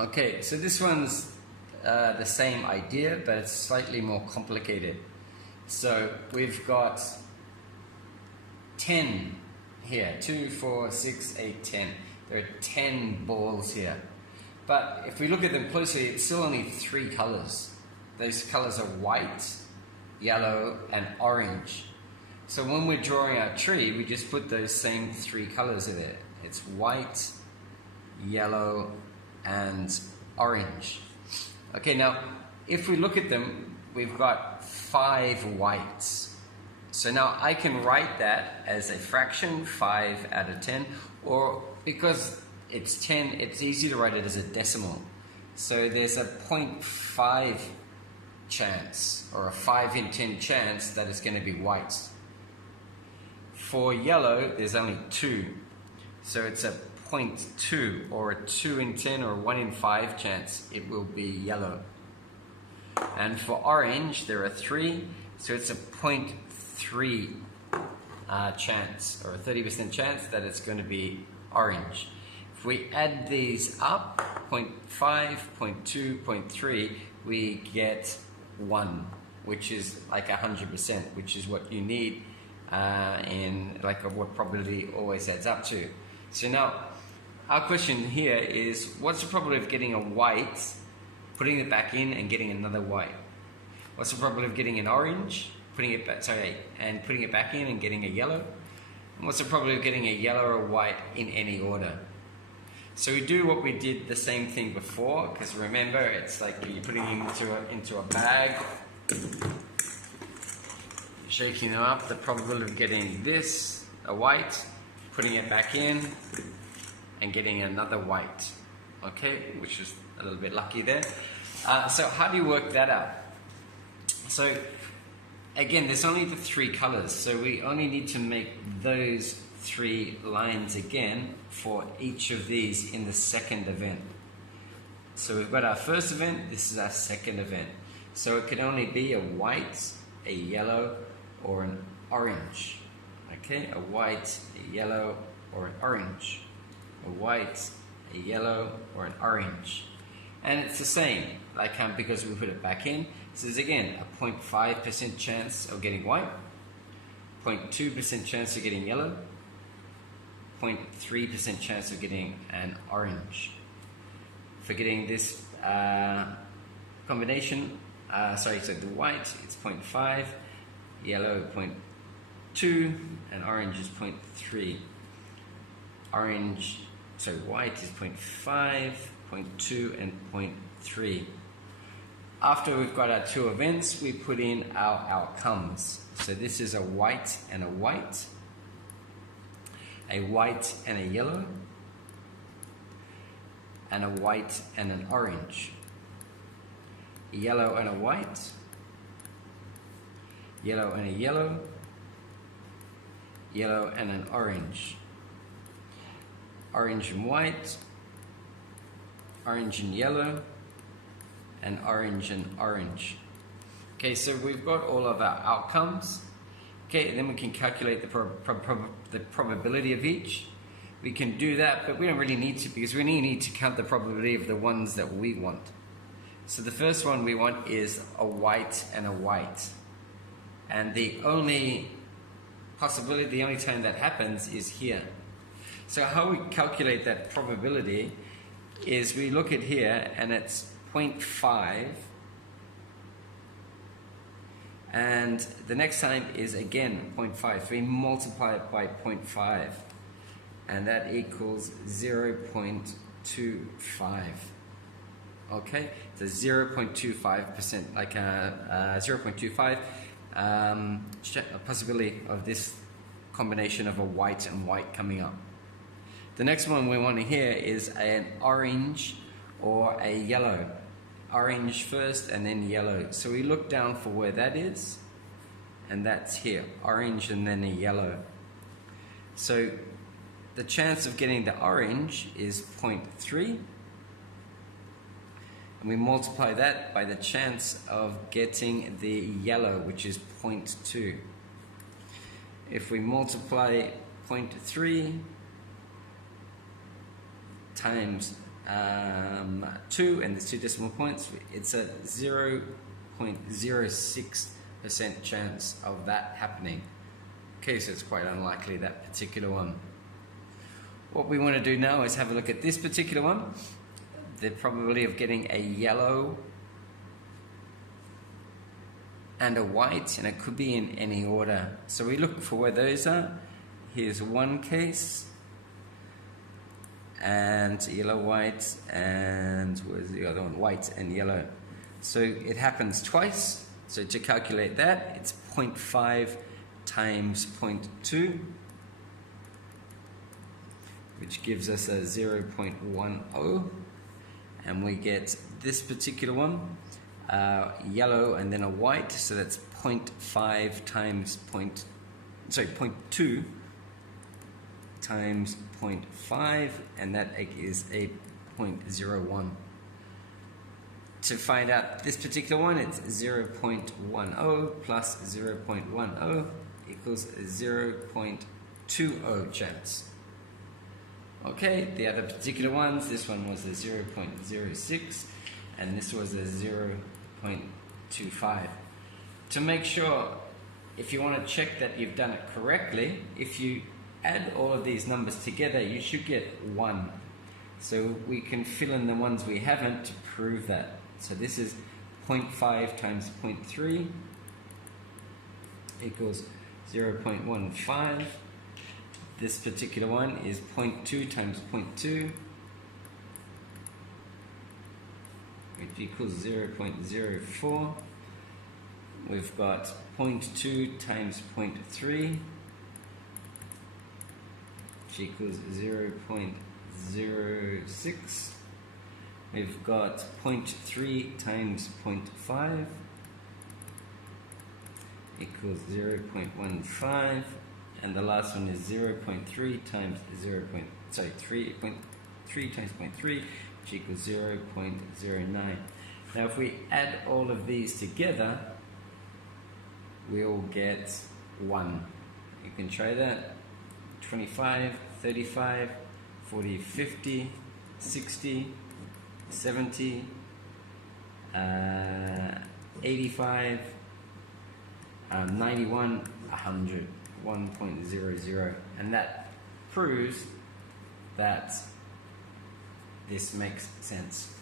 Okay, so this one's the same idea, but it's slightly more complicated. So we've got 10 here, 2, 4, 6, 8, 10. There are 10 balls here. But if we look at them closely, it's still only 3 colors. Those colors are white, yellow, and orange. So when we're drawing our tree, we just put those same 3 colors in it. It's white, yellow, and orange. Okay, now if we look at them, we've got 5 whites. So now I can write that as a fraction, 5 out of 10, or because it's 10, it's easy to write it as a decimal. So there's a 0.5 chance, or a 5 in 10 chance that it's going to be white. For yellow, there's only 2. So it's a 0.2, or a 2 in 10, or a 1 in 5 chance it will be yellow. And for orange, there are 3, so it's a 0.3 chance, or a 30% chance that it's going to be orange. If we add these up, 0.5, 0.2, 0.3, we get 1, which is like 100%, which is what you need in like what probability always adds up to. So now, our question here is, what's the probability of getting a white, putting it back in and getting another white? What's the probability of getting an orange, putting it back, and putting it back in and getting a yellow? And what's the probability of getting a yellow or white in any order? So we do what we did the same thing before, because remember, it's like you're putting it into a bag, shaking them up, the probability of getting this, a white, putting it back in, and getting another white. Okay, which is a little bit lucky there. So how do you work that out? So again, there's only the 3 colors, so we only need to make those 3 lines again for each of these in the second event. So we've got our first event, this is our second event. So it can only be a white, a yellow, or an orange. Okay, a white, a yellow, or an orange. A white, a yellow, or an orange. And it's the same, like because we put it back in. So there's again a 0.5% chance of getting white, 0.2% chance of getting yellow, 0.3% chance of getting an orange. For getting this combination, so the white, it's 0.5, yellow 0.2, and orange is 0.3. White is 0.5, 0.2, and 0.3. After we've got our 2 events, we put in our outcomes. So this is a white and a white and a yellow, and a white and an orange, a yellow and a white, yellow and a yellow, yellow and an orange, orange and white, orange and yellow, and orange and orange. Okay, so we've got all of our outcomes. Okay, and then we can calculate the probability of each. We can do that, but we don't really need to, because we only need to count the probability of the ones that we want. So the first one we want is a white and a white. And the only possibility, the only time that happens is here. So how we calculate that probability is we look at here, and it's 0.5, and the next time is again 0.5. So we multiply it by 0.5, and that equals 0.25. Okay, so 0.25%, like 0.25 possibility of this combination of a white and white coming up. The next one we want to hear is an orange or a yellow. Orange first and then yellow. So we look down for where that is, and that's here, orange and then a yellow. So the chance of getting the orange is 0.3, and we multiply that by the chance of getting the yellow, which is 0.2. If we multiply 0.3 times 2 and there's 2 decimal points, it's a 0.06% chance of that happening. Okay, so it's quite unlikely, that particular one. What we want to do now is have a look at this particular one. The probability of getting a yellow and a white, and it could be in any order. So we look for where those are. Here's one case, and yellow, white, and where's the other one? White and yellow. So it happens twice. So to calculate that, it's 0.5 times 0.2, which gives us a 0.10, and we get this particular one, yellow and then a white, so that's 0.5 times 0.2 times 0.5, and that is a 0.01. To find out this particular one, it's 0.10 plus 0.10 equals 0.20 chance. Okay, the other particular ones, this one was a 0.06 and this was a 0.25. To make sure, if you want to check that you've done it correctly, if you add all of these numbers together, you should get 1. So we can fill in the ones we haven't to prove that. So this is 0.5 times 0.3 equals 0.15. This particular one is 0.2 times 0.2, which equals 0.04. We've got 0.2 times 0.3, which equals 0.06. We've got 0.3 times 0.5 equals 0.15. And the last one is 0.3 times 3.3 times 0.3, which equals 0.09. Now if we add all of these together, we'll get 1. You can try that. 25, 35, 40, 50, 60, 70, 85, 91, 100. 1.00, and that proves that this makes sense.